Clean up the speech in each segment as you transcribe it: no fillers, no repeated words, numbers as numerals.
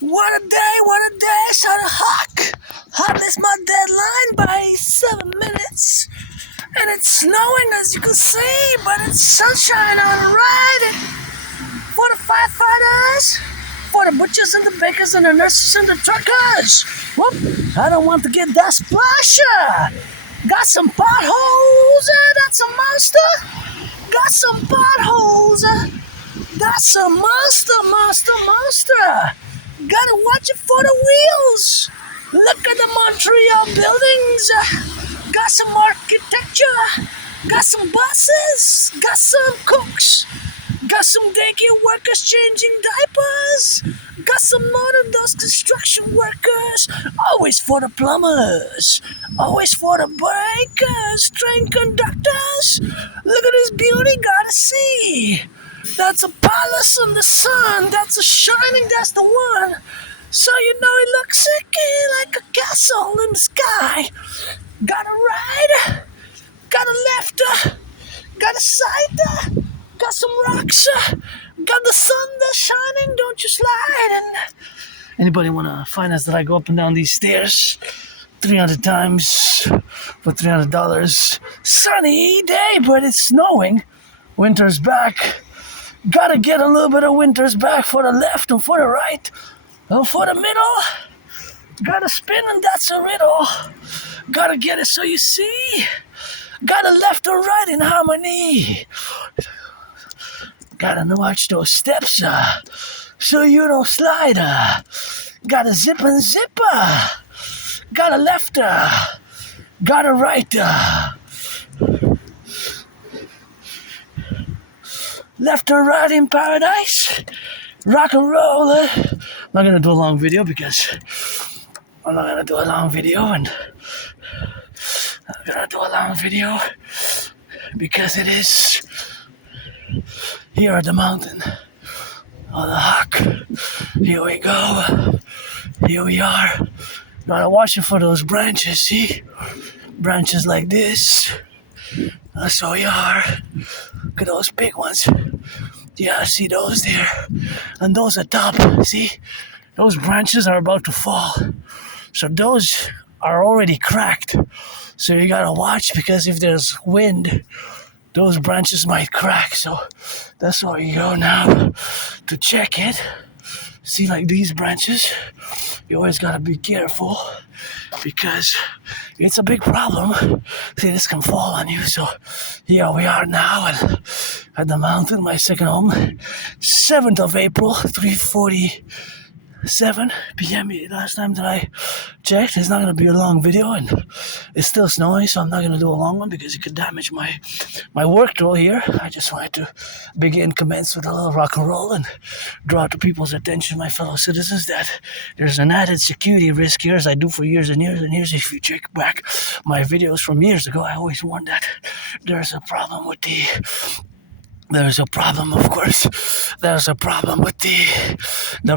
What a day, son of Hawk. I missed my deadline by 7 minutes. And it's snowing, as you can see, but it's sunshine on right. And for the firefighters, for the butchers and the bakers and the nurses and the truckers. Whoop, I don't want to get that splasher. Got some potholes, that's a monster. Got some potholes, that's a monster. Gotta watch it for the wheels. Look at the Montreal buildings. Got some architecture. Got some buses. Got some cooks. Got some daycare workers changing diapers. Got some modern those construction workers. Always for the plumbers. Always for the breakers. Train conductors. Look at this beauty, gotta see. That's a palace in the sun. That's a shining, that's the one. So you know it looks sicky like a castle in the sky. Got a right, got a left, got a side, got some rocks, got the sun that's shining, don't you slide. And anybody want to finance that I go up and down these stairs 300 times for $300? Sunny day, but it's snowing. Winter's back. Gotta get a little bit of winter's back for the left and for the right. And for the middle, gotta spin and that's a riddle. Gotta get it so you see. Gotta left or right in harmony. Gotta watch those steps so you don't slide. Gotta zip and zip. Gotta left. Gotta right. Left or right in paradise. Rock and roll. I'm not gonna do a long video because I'm not gonna do a long video, and I'm gonna do a long video because it is here at the mountain on the Hawk. Here we go. Here we are. Gotta watch it for those branches. See, branches like this. That's all you are. Look at those big ones. Yeah, see those there? And those at top, see? Those branches are about to fall. So those are already cracked. So you gotta watch, because if there's wind, those branches might crack. So that's where you go now to check it. See, like these branches, you always gotta be careful because it's a big problem. See, this can fall on you. So here we are now at the mountain, my second home. 7th of April, 3:47 p.m. Last time that I checked. It's not going to be a long video, and it's still snowing, so I'm not going to do a long one because it could damage my workflow here. I just wanted to commence with a little rock and roll and draw to people's attention, my fellow citizens, that there's an added security risk here, as I do for years and years and years. If you check back my videos from years ago, I always warned that there's a problem with there's a problem, of course. There's a problem with the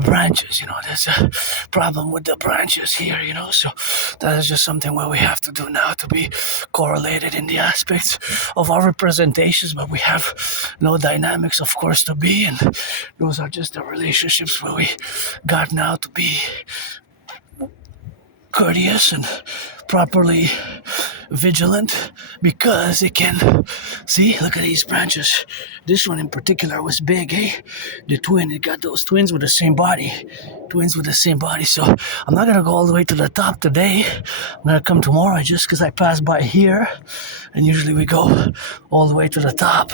branches, There's a problem with the branches here, So that is just something where we have to do now to be correlated in the aspects of our representations, but we have no dynamics, of course, to be, and those are just the relationships where we got now to be courteous and properly vigilant, because it can, see, look at these branches. This one in particular was big, the twin, it got those twins with the same body, so I'm not gonna go all the way to the top today. I'm gonna come tomorrow just because I passed by here, and usually we go all the way to the top,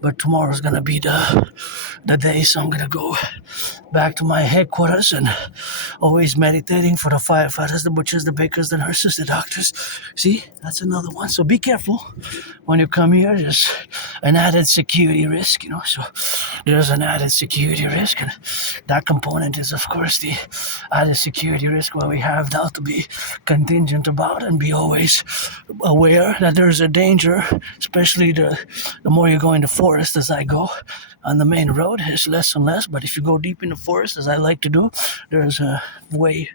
but tomorrow's gonna be the day, so I'm gonna go back to my headquarters and always meditating for the firefighters, the butchers, the bakers, the nurses, the doctors. See, that's another one. So be careful when you come here. There's an added security risk, So there's an added security risk, and that component is, of course, the added security risk where we have now to be contingent about and be always aware that there's a danger, especially the more you go into forest as I go. On the main road, it's less and less, but if you go deep in the forest, as I like to do, there's a way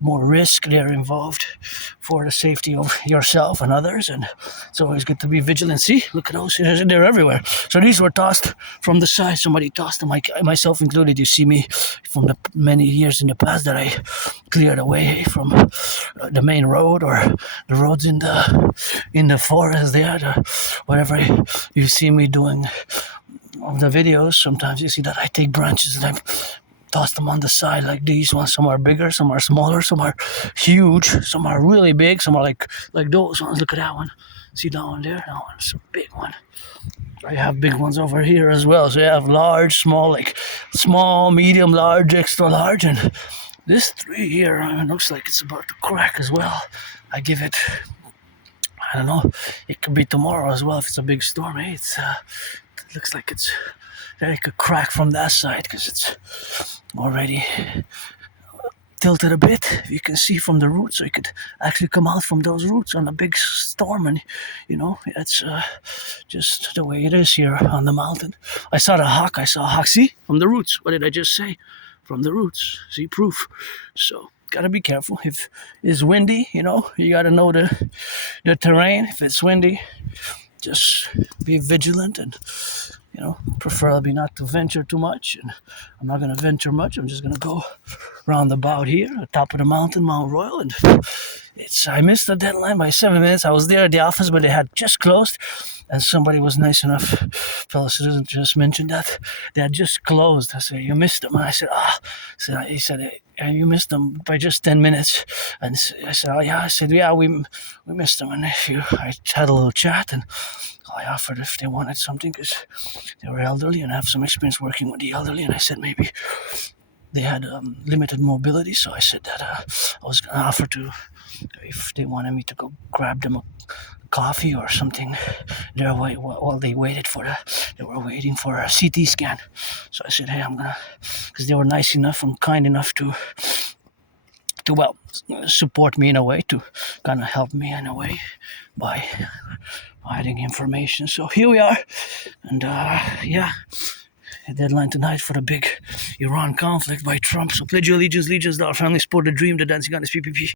more risk there involved for the safety of yourself and others, and it's always good to be vigilant. See, look at those, they're everywhere. So these were tossed from the side. Somebody tossed them, myself included. You see me from the many years in the past that I cleared away from the main road or the roads in the forest there, whatever you see me doing of the videos. Sometimes you see that I take branches and I toss them on the side like these ones. Some are bigger, some are smaller, some are huge, some are really big, some are like those ones. Look at that one. See that one there? That one's a big one. I have big ones over here as well. So you have large, small, like small, medium, large, extra large, and this tree here looks like it's about to crack as well. I give it, I don't know, it could be tomorrow as well if it's a big storm. Hey, it looks like it could crack from that side because it's already tilted a bit. You can see from the roots, so it could actually come out from those roots on a big storm, and it's just the way it is here on the mountain. I saw a hawk. See, from the roots. What did I just say? From the roots. See, proof. So gotta be careful. If it's windy, you gotta know the terrain. If it's windy, just be vigilant and preferably not to venture too much. And I'm not gonna venture much. I'm just gonna go roundabout here at the top of the mountain, Mount Royal, and I missed the deadline by 7 minutes. I was there at the office, but they had just closed, and somebody was nice enough, fellow citizen, just mentioned that they had just closed. I said, "You missed them," and I said, he said, "You missed them by just 10 minutes." And I said, "Oh yeah." I said, "Yeah, we missed them." And I had a little chat, and I offered if they wanted something because they were elderly and I have some experience working with the elderly, and I said maybe they had limited mobility, so I said that I was going to offer to, if they wanted me to go grab them a coffee or something there while they waited they were waiting for a CT scan. So I said, hey, I'm gonna, because they were nice enough and kind enough to support me in a way, to kind of help me in a way by providing information. So here we are, and a deadline tonight for the big Iran conflict by Trump. So pledge your allegiance, thou family, support the dream, the dancing on this PPP.